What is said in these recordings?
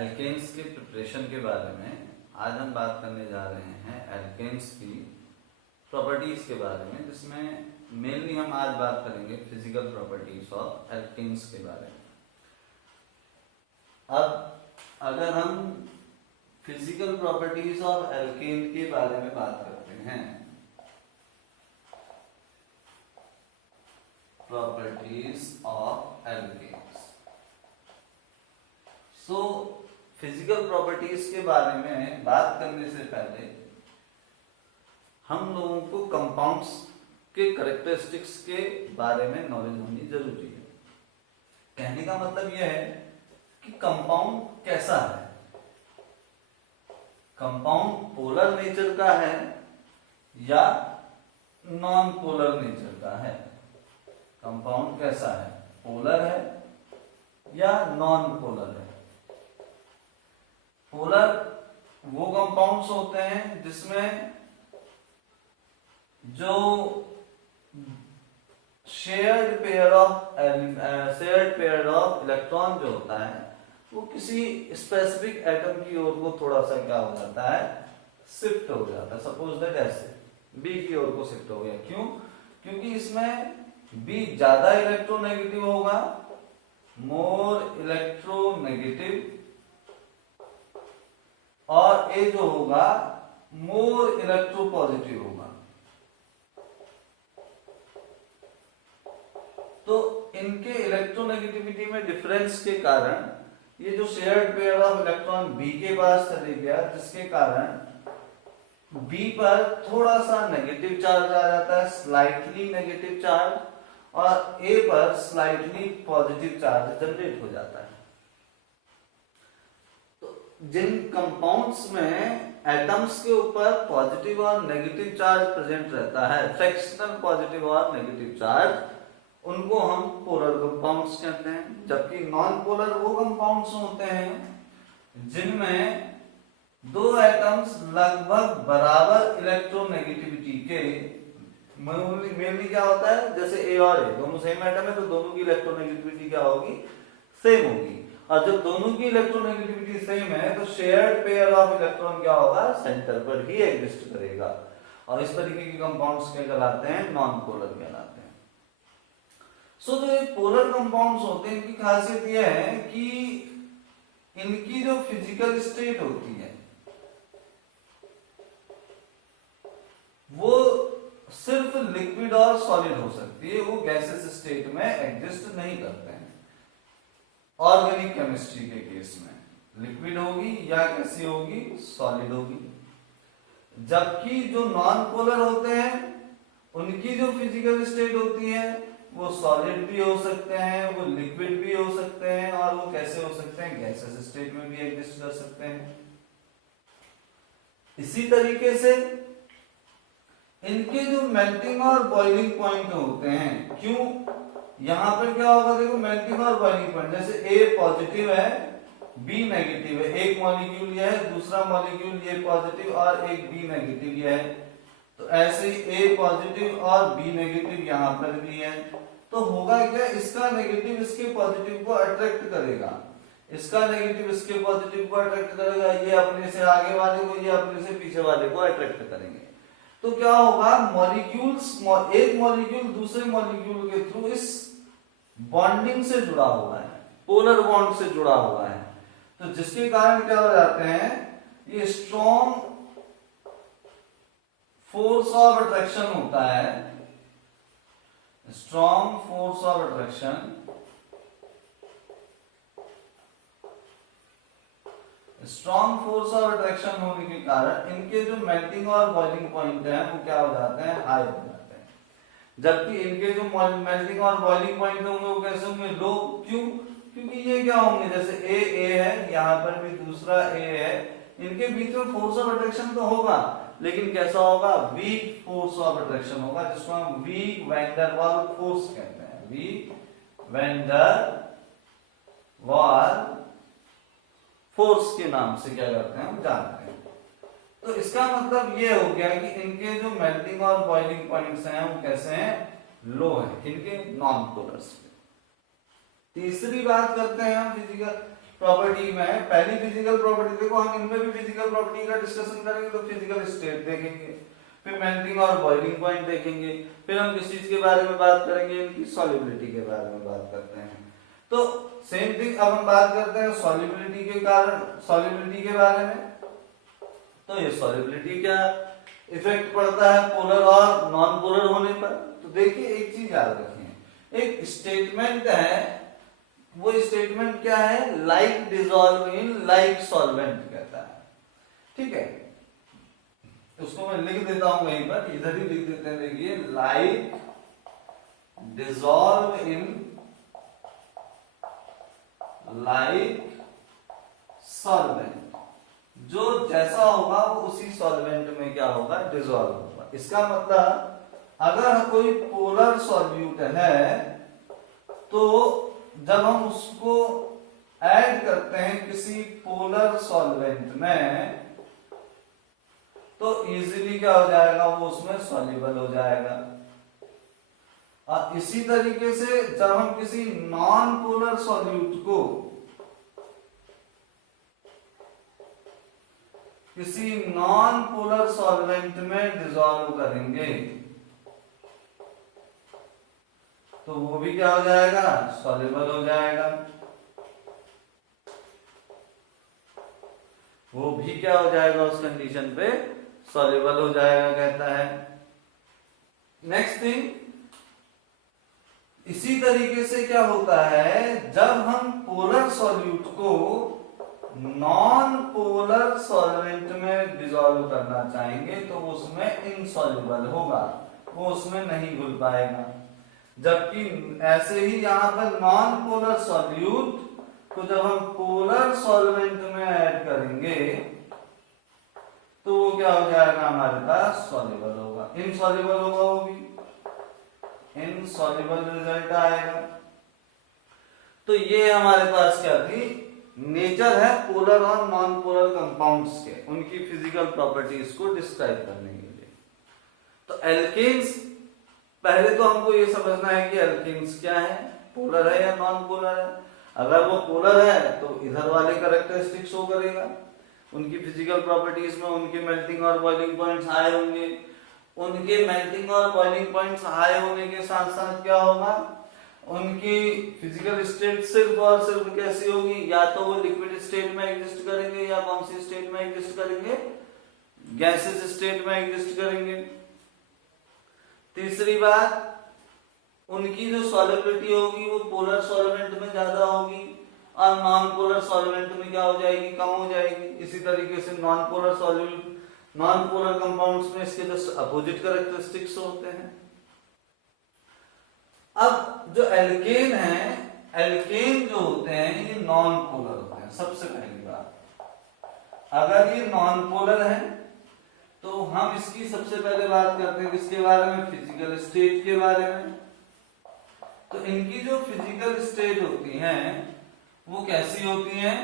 Alkanes के preparation के बारे में आज हम बात करने जा रहे हैं एल्केन्स की प्रॉपर्टीज के बारे में, जिसमें मेनली हम आज बात करेंगे फिजिकल प्रॉपर्टीज ऑफ एल्केन्स के बारे में। अब अगर हम फिजिकल प्रॉपर्टीज ऑफ एल्केन के बारे में बात करते हैं, properties of alkanes, so physical properties के बारे में बात करने से पहले हम लोगों को कंपाउंड्स के कैरेक्टरिस्टिक्स के बारे में नॉलेज होनी जरूरी है। कहने का मतलब यह है कि कंपाउंड कैसा है, कंपाउंड पोलर नेचर का है या नॉन पोलर नेचर का है। कंपाउंड कैसा है, पोलर है या नॉन पोलर है। पोलर वो कंपाउंड्स होते हैं जिसमें जो शेयर्ड पेयर ऑफ इलेक्ट्रॉन जो होता है वो किसी स्पेसिफिक एटम की ओर को थोड़ा सा क्या हो जाता है, शिफ्ट हो जाता है। सपोज दैट ऐसे बी की ओर को शिफ्ट हो गया। क्यों? क्योंकि इसमें बी ज्यादा इलेक्ट्रोनेगेटिव होगा, मोर इलेक्ट्रोनेगेटिव, और ए जो होगा मोर इलेक्ट्रोपॉजिटिव होगा। तो इनके इलेक्ट्रोनेगेटिविटी में डिफरेंस के कारण ये जो shared pair of electron B के पास चले गया, जिसके कारण बी पर थोड़ा सा नेगेटिव चार्ज आ जाता है, स्लाइटली नेगेटिव चार्ज, और ए पर स्लाइटली पॉजिटिव चार्ज जनरेट हो जाता है। जिन कंपाउंड्स में एटम्स के ऊपर पॉजिटिव और नेगेटिव चार्ज प्रेजेंट रहता है, फ्रैक्शनल पॉजिटिव और नेगेटिव चार्ज, उनको हम पोलर कंपाउंड्स कहते हैं। जबकि नॉन पोलर वो कंपाउंड्स होते हैं जिनमें दो एटम्स लगभग बराबर इलेक्ट्रोनेगेटिविटी के, मेनली क्या होता है, जैसे ए और ए दोनों सेम एटम है तो दोनों की इलेक्ट्रोनेगेटिविटी क्या होगी, सेम होगी। और जब दोनों की इलेक्ट्रोनेगेटिविटी सेम है तो शेयर्ड पेयर ऑफ इलेक्ट्रॉन क्या होगा, सेंटर पर ही एग्जिस्ट करेगा। और इस तरीके के कंपाउंड्स क्या कहलाते हैं, नॉन पोलर कहलाते हैं। सो जो ये पोलर कंपाउंड्स होते हैं इनकी खासियत यह है कि इनकी जो फिजिकल स्टेट होती है वो सिर्फ लिक्विड और सॉलिड हो सकती है, वो गैसेस स्टेट में एग्जिस्ट नहीं करते हैं। ऑर्गेनिक केमिस्ट्री के केस में लिक्विड होगी या कैसी होगी, सॉलिड होगी। जबकि जो नॉन पोलर होते हैं उनकी जो फिजिकल स्टेट होती है वो सॉलिड भी हो सकते हैं, वो लिक्विड भी हो सकते हैं, और वो कैसे हो सकते हैं, गैसेस स्टेट में भी एग्जिस्ट कर सकते हैं। इसी तरीके से इनके जो मेल्टिंग और बॉइलिंग पॉइंट होते हैं, क्यों यहां पर क्या होगा, देखो मेल्टिंग और बॉइलिंग पॉइंट, जैसे ए पॉजिटिव है बी नेगेटिव है, एक मॉलिक्यूल ये है दूसरा मॉलिक्यूल ये पॉजिटिव और एक बी नेगेटिव ये है, तो ऐसे ही ए पॉजिटिव और बी नेगेटिव यहां पर भी है। तो होगा क्या, इसका नेगेटिव इसके पॉजिटिव को अट्रैक्ट करेगा, इसका नेगेटिव इसके पॉजिटिव को अट्रैक्ट करेगा, ये अपने से आगे वाले को, ये अपने से पीछे वाले को अट्रैक्ट करेंगे। तो क्या होगा, मॉलिक्यूल्स, एक मॉलिक्यूल दूसरे मॉलिक्यूल के थ्रू इस बॉन्डिंग से जुड़ा हुआ है, पोलर बॉन्ड से जुड़ा हुआ है। तो जिसके कारण क्या हो जाते हैं, ये स्ट्रॉन्ग फोर्स ऑफ अट्रैक्शन होता है, strong force of attraction, strong force of attraction होने के कारण इनके जो मेल्टिंग और बॉइलिंग पॉइंट है वो क्या हो जाते हैं, हाई हो जाते हैं। जबकि इनके जो मेल्टिंग और बॉइलिंग पॉइंट होंगे वो कैसे होंगे, लो। क्यों? क्योंकि ये क्या होंगे, जैसे ए है, यहाँ पर भी दूसरा ए है, इनके बीच में फोर्स ऑफ अट्रैक्शन तो होगा लेकिन कैसा होगा, वीक फोर्स ऑफ अट्रैक्शन होगा, जिसको हम वीक वैन डर वाल फोर्स कहते हैं। वीक वैन डर वाल फोर्स के नाम से क्या करते हैं, हम जानते हैं। तो इसका मतलब ये हो गया कि इनके जो मेल्टिंग और बॉइलिंग पॉइंट्स हैं वो कैसे हैं, लो है, इनके नॉन पोलर्स। तीसरी बात करते हैं हम प्रॉपर्टी में पहली फिजिकल प्रॉपर्टी देखो, हम इनमें भी फिजिकल प्रॉपर्टी का डिस्कशन करेंगे तो फिजिकल स्टेट देखेंगे, फिर मेल्टिंग और बॉइलिंग पॉइंट देखेंगे, फिर हम किस चीज के बारे में बात करेंगे, इनकी सॉल्युबिलिटी के बारे में बात करते हैं। तो सेम थिंग अब हम बात करते हैं सॉल्युबिलिटी के कारण, सॉल्युबिलिटी के बारे में। तो ये सॉल्युबिलिटी क्या इफेक्ट पड़ता है पोलर और नॉन पोलर होने पर। तो देखिए एक चीज याद रखिए, एक स्टेटमेंट है, वो स्टेटमेंट क्या है, like dissolve in like solvent कहता है, ठीक है। उसको मैं लिख देता हूं कहीं पर, इधर ही लिख देते हैं, देखिए like dissolve in like solvent, जो जैसा होगा वो उसी सॉल्वेंट में क्या होगा, डिसॉल्व होगा। इसका मतलब अगर कोई पोलर सॉल्यूट है तो जब हम उसको ऐड करते हैं किसी पोलर सॉल्वेंट में तो इजीली क्या हो जाएगा, वो उसमें सॉल्युबल हो जाएगा। और इसी तरीके से जब हम किसी नॉन पोलर सॉल्यूट को किसी नॉन पोलर सॉल्वेंट में डिसॉल्व करेंगे तो वो भी क्या हो जाएगा, सॉल्युबल हो जाएगा। वो भी क्या हो जाएगा, उस कंडीशन पे सॉल्युबल हो जाएगा कहता है। नेक्स्ट थिंग, इसी तरीके से क्या होता है, जब हम पोलर सॉल्यूट को नॉन पोलर सॉल्वेंट में डिसॉल्व करना चाहेंगे तो उसमें इनसॉल्युबल होगा, वो उसमें नहीं घुल पाएगा। जबकि ऐसे ही यहां पर नॉन पोलर सॉल्यूट को जब हम पोलर सॉल्वेंट में ऐड करेंगे तो वो क्या हो जाएगा, हमारे पास सॉल्युबल होगा, इनसॉल्युबल होगा, वो भी इनसॉल्युबल रिजल्ट आएगा। तो ये हमारे पास क्या थी, नेचर है पोलर और नॉन पोलर कंपाउंड्स के, उनकी फिजिकल प्रॉपर्टीज को डिस्क्राइब करने के लिए। तो एल्केन्स, पहले तो हमको ये समझना है कि एल्केन्स क्या है, पोलर है या नॉन पोलर है। अगर वो पोलर है तो इधर वाले कैरेक्टरिस्टिक शो करेगा, उनकी फिजिकल प्रॉपर्टीज में उनके मेल्टिंग और बॉइलिंग पॉइंट्स हाई होंगे। उनके मेल्टिंग और बॉइलिंग पॉइंट्स हाई होने के साथ साथ क्या होगा, उनकी फिजिकल स्टेट सिर्फ और सिर्फ कैसी होगी, या तो वो लिक्विड स्टेट में एग्जिस्ट करेंगे या कौन सी स्टेट में एग्जिस्ट करेंगे, गैसेस स्टेट में एग्जिस्ट करेंगे। तीसरी बात, उनकी जो सॉल्युबिलिटी होगी वो पोलर सॉल्वेंट में ज्यादा होगी और नॉन पोलर सॉल्वेंट में क्या हो जाएगी, कम हो जाएगी। इसी तरीके से non polar solute, non polar compounds में इसके जस्ट अपोजिट कैरेक्टरिस्टिक्स होते हैं। अब जो एल्केन है, एल्केन जो होते हैं ये नॉन पोलर होते हैं। सबसे पहली बात, अगर ये नॉन पोलर है तो हम इसकी सबसे पहले बात करते हैं किसके बारे में, फिजिकल स्टेट के बारे में। तो इनकी जो फिजिकल स्टेट होती हैं वो कैसी होती हैं,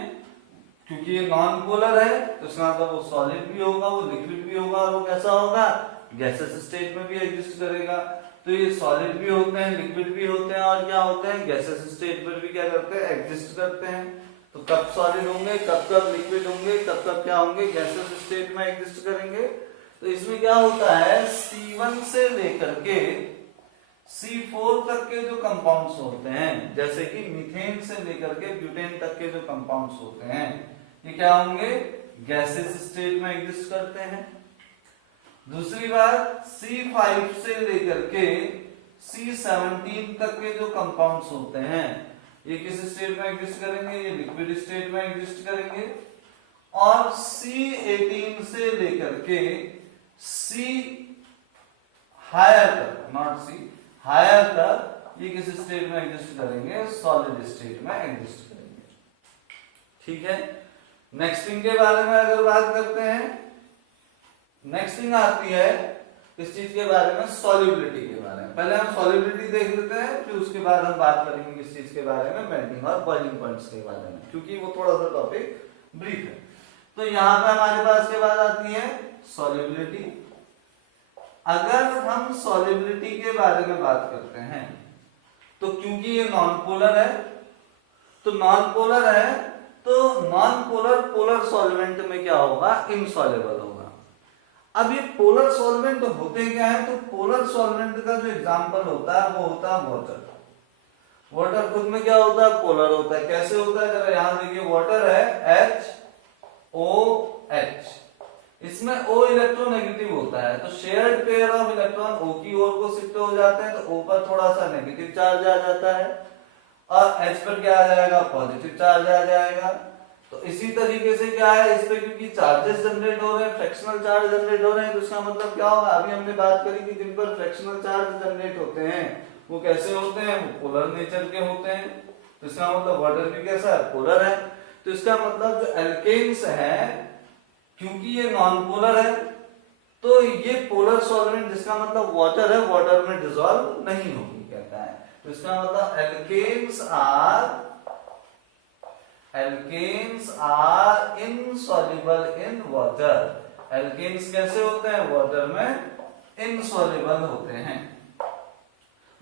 क्योंकि ये नॉन पोलर है तो इसका मतलब वो सॉलिड भी होगा, वो लिक्विड भी होगा और वो कैसा होगा, गैसेस स्टेट में भी एग्जिस्ट करेगा। तो ये सॉलिड भी होते हैं, लिक्विड भी होते हैं और क्या होते हैं, गैसेस स्टेट पर भी क्या करते हैं, एग्जिस्ट करते हैं। तो कब सॉलिड होंगे, कब कब लिक्विड होंगे, कब कब क्या होंगे, गैसेस स्टेट में एग्जिस्ट करेंगे। तो इसमें क्या होता है, C1 से लेकर के C4 तक के जो कंपाउंड्स होते हैं, जैसे कि मीथेन से लेकर के ब्यूटेन तक के जो कंपाउंड्स होते हैं, ये क्या होंगे, गैसेस स्टेट में एग्जिस्ट करते हैं। दूसरी बात, C5 से लेकर के C17 तक के जो कंपाउंड्स होते हैं ये किस स्टेट में एग्जिस्ट करेंगे, ये लिक्विड स्टेट में एग्जिस्ट करेंगे। और C18 से लेकर के C हायर तक, नॉट C हायर तक, ये किस स्टेट में एग्जिस्ट करेंगे, सॉलिड स्टेट में एग्जिस्ट करेंगे। ठीक है। नेक्स्ट थिंग के बारे में अगर बात करते हैं, नेक्स्ट थिंग आती है इस चीज के बारे में, सॉल्युबिलिटी के बारे में। पहले हम सॉल्युबिलिटी देख लेते हैं, फिर उसके बाद हम बात करेंगे किस चीज के बारे में, मेल्टिंग और बॉइलिंग पॉइंट्स के बारे में, क्योंकि वो थोड़ा सा टॉपिक ब्रीफ है। तो यहाँ पे हमारे पास के बाद आती है सॉल्युबिलिटी। अगर हम सॉल्युबिलिटी के बारे में बात करते हैं तो क्योंकि ये नॉन पोलर है, तो नॉन पोलर है तो नॉन पोलर पोलर सॉल्वेंट में क्या होगा, इनसॉल्युबल होगा। अब ये पोलर सॉल्वेंट होते क्या है, तो पोलर सॉल्वेंट का जो एग्जांपल होता है वो होता है वाटर। वाटर खुद में क्या होता है, पोलर होता है। कैसे होता है, जरा यहां देखिए, वाटर है HOH, इसमें O इलेक्ट्रोनेगेटिव होता है, तो shared pair of electron O की ओर को शिफ्ट हो जाते हैं, तो O पर थोड़ा सा नेगेटिव चार्ज आ जाता है और H पर क्या आ जाएगा, पॉजिटिव चार्ज आ जाएगा। तो इसी तरीके से क्या है, इस पे क्योंकि चार्जेस जनरेट हो रहे हैं, फ्रैक्शनल चार्ज जनरेट हो रहे हैं, तो इसका मतलब क्या होगा, अभी हमने बात करी कि जिन पर फ्रैक्शनल चार्ज जनरेट होते हैं वो कैसे होते हैं, वो पोलर नेचर के होते हैं। तो इसका मतलब वाटर भी कैसा है, पोलर है। तो इसका मतलब जो एल्केन्स है, क्योंकि ये नॉन पोलर है, तो ये पोलर सॉल्वेंट जिसका मतलब वाटर है, वाटर में डिसॉल्व नहीं होगी कहता है। तो इसका मतलब alkanes are insoluble in water. Alkanes कैसे होते हैं, वाटर में इनसॉल्युबल होते हैं।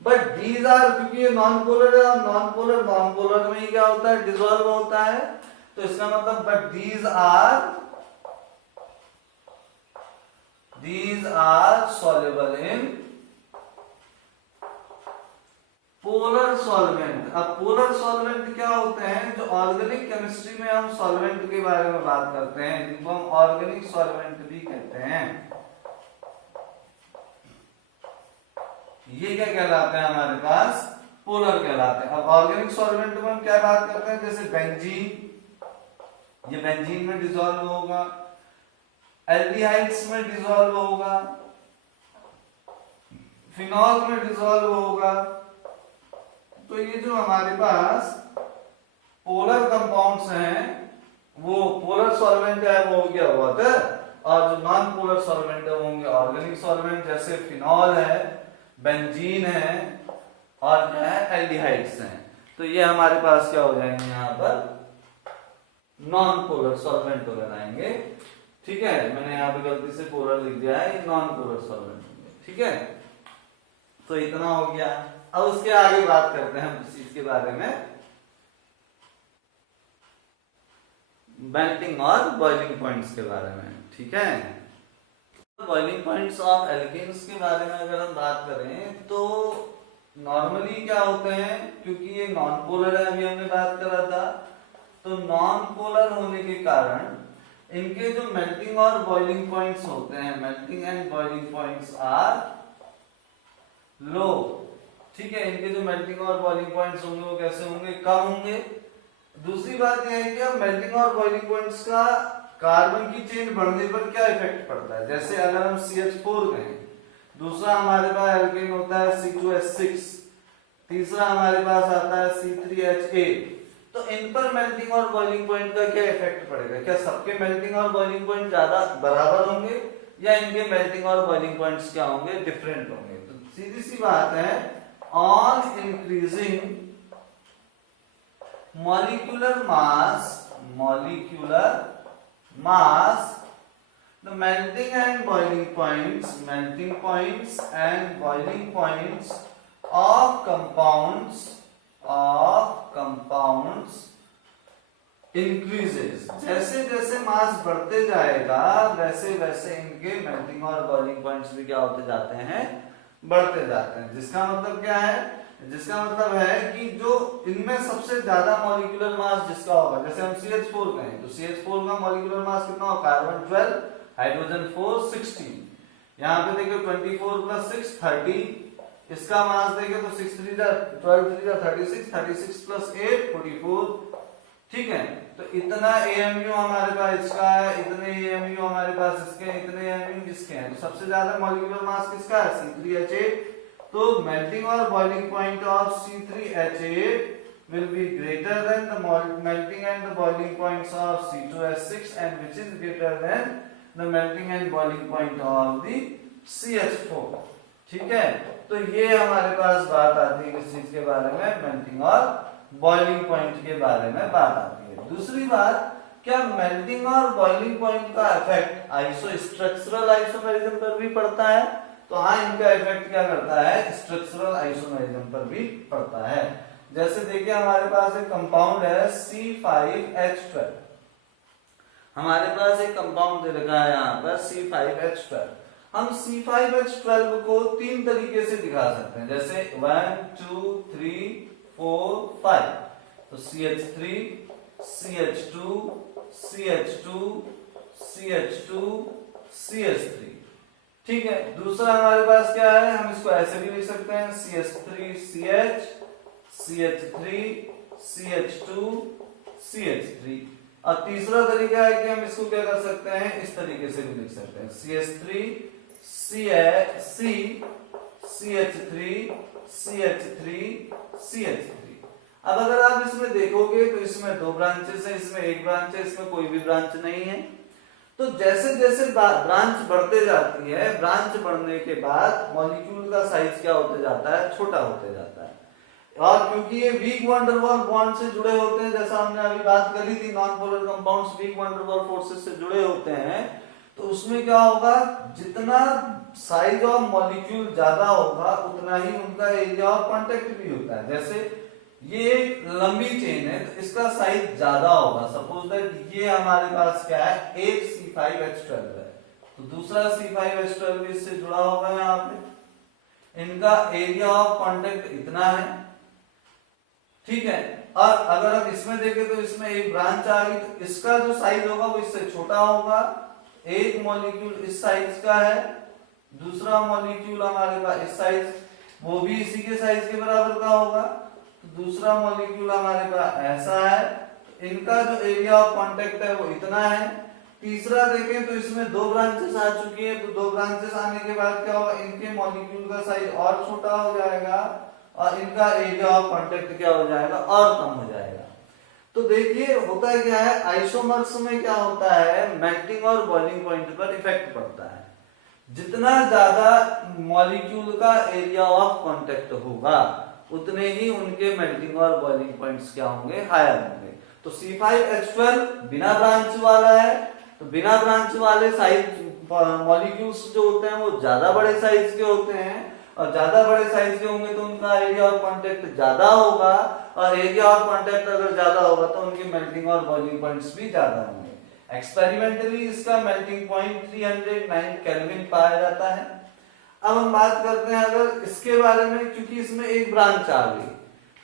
बट दीज आर, क्योंकि ये नॉन पोलर है, और नॉन पोलर में ही क्या होता है, डिसॉल्व होता है। तो इसका मतलब but these are soluble in polar solvent. अब पोलर सॉल्वेंट क्या होते हैं, जो ऑर्गेनिक केमिस्ट्री में हम सॉल्वेंट के बारे में बात करते हैं, जिनको हम ऑर्गेनिक सॉल्वेंट भी कहते हैं। ये क्या कहलाते हैं, हमारे पास पोलर कहलाते हैं। अब ऑर्गेनिक सॉल्वेंट में हम क्या बात करते हैं, जैसे बेंजीन, ये बेंजीन में डिसॉल्व होगा, एल्डिहाइड्स में डिसॉल्व होगा, फिनॉल में डिसॉल्व होगा। तो ये जो हमारे पास पोलर कंपाउंड्स हैं, वो पोलर सॉल्वेंट है वो हो गया वाटर, और जो नॉन पोलर सॉल्वेंट है वो होंगे ऑर्गेनिक सॉल्वेंट, जैसे फिनॉल है, बेंजीन है और जो है एल्डिहाइड्स हैं। तो ये हमारे पास क्या हो जाएंगे, यहाँ पर नॉन पोलर सॉल्वेंट हो जाएंगे। ठीक है, मैंने यहाँ पे गलती से पोलर लिख दिया है, ये नॉन पोलर सॉल्वेंट। ठीक है, तो इतना हो गया। अब उसके आगे बात करते हैं हम इस चीज के बारे में, मेल्टिंग और बॉइलिंग पॉइंट्स के बारे में। ठीक है, बॉइलिंग पॉइंट्स ऑफ एल्केन्स के बारे में अगर हम बात करें तो नॉर्मली क्या होते हैं, क्योंकि ये नॉन पोलर है, अभी हमने बात करा था, तो नॉन पोलर होने के कारण इनके जो मेल्टिंग और बॉइलिंग पॉइंट्स होते हैं, melting and boiling points are low. ठीक है, इनके जो मेल्टिंग और बॉइलिंग पॉइंट्स होंगे वो कैसे होंगे, कम होंगे। दूसरी बात यह है कि अब मेल्टिंग और बॉइलिंग पॉइंट्स का कार्बन की चेन बढ़ने पर क्या इफेक्ट पड़ता है। जैसे अगर हम CH4 कहें, दूसरा हमारे पास एल्केन होता है C2H6, तीसरा हमारे पास आता है C3H8, तो इन पर मेल्टिंग और बॉइलिंग पॉइंट का क्या इफेक्ट पड़ेगा, क्या सबके मेल्टिंग और बॉइलिंग पॉइंट ज्यादा बराबर होंगे, या इनके मेल्टिंग और बॉइलिंग पॉइंट्स क्या होंगे, डिफरेंट होंगे। तो सीधी सी बात है, on increasing molecular mass, the melting and boiling points and boiling points of compounds increases। जैसे जैसे मास बढ़ते जाएगा वैसे वैसे इनके मेल्टिंग और बॉइलिंग पॉइंट्स भी क्या होते जाते हैं, बढ़ते जाते हैं। जिसका मतलब क्या है, जिसका मतलब है कि जो इनमें सबसे ज्यादा मॉलिक्यूलर मास जिसका होगा, जैसे हम CH4 कहें तो CH4 का मॉलिक्यूलर मास कितना होगा, कार्बन 12, हाइड्रोजन 4, 16। यहाँ पे देखो 24 + 6 30, इसका मास देखें तो 6 3 12 3 36, 36 + 8 44। ठीक है, तो इतना AMU हमारे पास इसका है, इतने AMU हमारे पास इसके हैं, इतने AMU इसके हैं। तो सबसे ज्यादा मॉलिक्यूलर मास किसका है, C3H8। तो melting or boiling point of C3H8 will be greater than the melting and the boiling points of C2H6, and which is greater than the melting and boiling point of the CH4। ठीक है, तो ये हमारे पास बात आती है किस चीज के बारे में, मेल्टिंग और बॉइलिंग पॉइंट के बारे में बात आती है। दूसरी बात, क्या मेल्टिंग और बॉइलिंग पॉइंट का इफेक्ट स्ट्रक्चरल आइसोमेरिज्म पर भी पड़ता है? तो हाँ, इनका इफेक्ट क्या करता है, स्ट्रक्चरल आइसोमेरिज्म पर भी पड़ता है। जैसे देखिए हमारे पास एक कंपाउंड है C5H12, हमारे पास एक कंपाउंड दे रखा है यहाँ पर C5H12। हम C5H12 को तीन तरीके से दिखा सकते हैं, जैसे 1 2 3 4 5। तो CH3 CH2 CH2 CH2 CH3, ठीक है। दूसरा हमारे पास क्या है, हम इसको ऐसे भी लिख सकते हैं CH3CH CH3 CH2 CH3। और तीसरा तरीका है कि हम इसको क्या कर सकते हैं, इस तरीके से भी लिख सकते हैं CH3 CH3 CH3 CH3। अब अगर आप इसमें देखोगे तो इसमें दो ब्रांचेस है, इसमें एक ब्रांच है, इसमें कोई भी ब्रांच नहीं है। तो जैसे जैसे ब्रांच बढ़ते जाती है, ब्रांच बढ़ने के बाद मॉलिक्यूल का साइज क्या होते जाता है, छोटा होते जाता है। और क्योंकि ये weak van der Waals bond से जुड़े होते हैं, जैसा हमने अभी बात करी थी, non polar compounds weak van der Waals forces से जुड़े होते हैं, तो उसमें क्या होगा, जितना साइज ऑफ मॉलिक्यूल ज्यादा होगा उतना ही उनका एरिया ऑफ कांटेक्ट भी होता है। जैसे ये लंबी चेन है तो इसका साइज ज्यादा होगा। सपोज दैट ये हमारे पास क्या है, एक C5H12 है, तो दूसरा C5H12 इससे जुड़ा होगा यहाँ पे, इनका एरिया ऑफ कांटेक्ट इतना है, ठीक है। और अगर हम इसमें देखें तो इसमें एक ब्रांच आ गई, तो इसका जो साइज होगा वो इससे छोटा होगा। एक मॉलिक्यूल इस साइज का है, दूसरा मॉलिक्यूल हमारे पास इस साइज, वो भी इसी के साइज के बराबर का होगा। तो दूसरा मॉलिक्यूल हमारे पास ऐसा है, तो इनका जो एरिया ऑफ कांटेक्ट है वो इतना है। तीसरा देखें तो इसमें दो ब्रांचेस आ चुकी है, तो दो ब्रांचेस आने के बाद क्या होगा, इनके मॉलिक्यूल का साइज और छोटा हो जाएगा और इनका एरिया ऑफ कांटेक्ट क्या हो जाएगा, और कम हो जाएगा। तो देखिए होता है क्या है, आइसोमर्स में क्या होता है, मेल्टिंग और बॉइलिंग पॉइंट पर इफेक्ट पड़ता है। जितना ज्यादा मॉलिक्यूल का एरिया ऑफ कांटेक्ट होगा उतने ही उनके मेल्टिंग और बॉइलिंग पॉइंट्स क्या होंगे, हायर होंगे। तो C5H12 बिना ब्रांच वाला है, तो बिना ब्रांच वाले साइज मॉलिक्यूल्स जो होते हैं वो ज्यादा बड़े साइज के होते हैं, और ज्यादा बड़े साइज के होंगे तो उनका एरिया ऑफ कांटेक्ट ज्यादा होगा, और एरिया ऑफ कांटेक्ट अगर ज्यादा होगा तो उनकी मेल्टिंग और बॉइलिंग पॉइंट्स भी ज्यादा होंगे। एक्सपेरिमेंटली इसका मेल्टिंग पॉइंट 309 केल्विन पाया जाता है। अब हम बात करते हैं अगर इसके बारे में, क्योंकि इसमें एक ब्रांच आ गई,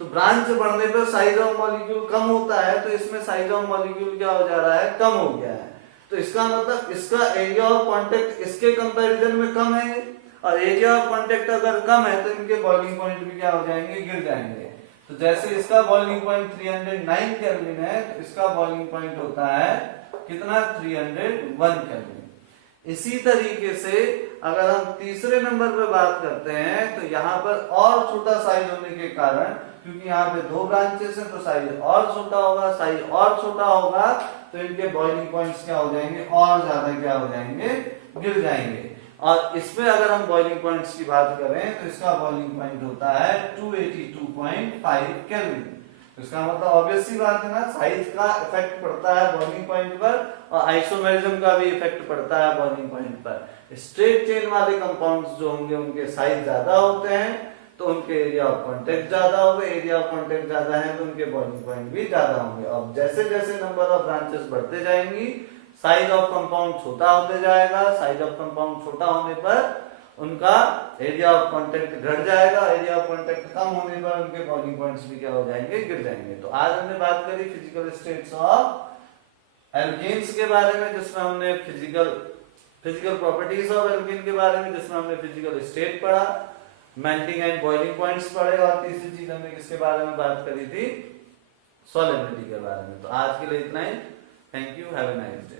तो ब्रांच बढ़ने पर साइज ऑफ मॉलिक्यूल कम होता है, तो इसमें साइज ऑफ मॉलिक्यूल क्या हो जा रहा है, कम हो गया है। तो इसका मतलब इसका एरिया ऑफ कांटेक्ट इसके कंपैरिजन में कम है, और एरिया ऑफ कांटेक्ट अगर कम है तो इनके बॉइलिंग पॉइंट भी क्या हो जाएंगे, गिर जाएंगे। तो जैसे इसका बॉइलिंग पॉइंट 309 केल्विन है, तो इसका बॉइलिंग पॉइंट होता है कितना, 301 केल्विन। इसी तरीके से अगर हम तीसरे नंबर पे बात करते हैं, तो यहाँ पर और छोटा साइज होने के कारण, क्योंकि यहाँ पे दो ब्रांचेस हैं, तो साइज और छोटा होगा, साइज और छोटा होगा, तो इनके बॉइलिंग पॉइंट्स क्या हो जाएंगे, और ज्यादा क्या हो जाएंगे, गिर जाएंगे। और इसमें अगर हम बॉइलिंग पॉइंट्स की बात करें तो इसका बॉइलिंग पॉइंट होता है 282.5 केल्विन। तो इसका मतलब ऑब्वियस सी बात है ना, साइज का इफेक्ट पड़ता है बॉइलिंग पॉइंट पर, और आइसोमेरिज्म का भी इफेक्ट पड़ता है बॉइलिंग पॉइंट पर। स्ट्रेट चेन वाले कंपाउंड्स जो होंगे उनके साइज ज्यादा होते हैं, तो उनके एरिया ऑफ कांटेक्ट ज्यादा होंगे, एरिया ऑफ कांटेक्ट ज्यादा है तो उनके बॉइलिंग पॉइंट भी ज्यादा होंगे। अब जैसे जैसे नंबर ऑफ ब्रांचेस बढ़ते जाएंगी, साइज ऑफ कंपाउंड छोटा होते जाएगा, साइज ऑफ कंपाउंड छोटा होने पर उनका एरिया ऑफ कांटेक्ट घट जाएगा, एरिया ऑफ कांटेक्ट कम होने पर उनके बॉइलिंग पॉइंट्स भी क्या हो जाएंगे, गिर जाएंगे। तो आज हमने बात करी फिजिकल स्टेट्स ऑफ एल्केन्स के बारे में, जिसमें हमने फिजिकल प्रॉपर्टीज ऑफ एल्केन के बारे में, जिसमें हमने फिजिकल स्टेट पढ़ा, मेल्टिंग एंड बॉइलिंग पॉइंट्स पढ़े, और तीसरी चीज हमने किसके बारे में बात करी थी, सॉलिबिलिटी के बारे में। तो आज के लिए इतना ही। Thank you, have a nice day.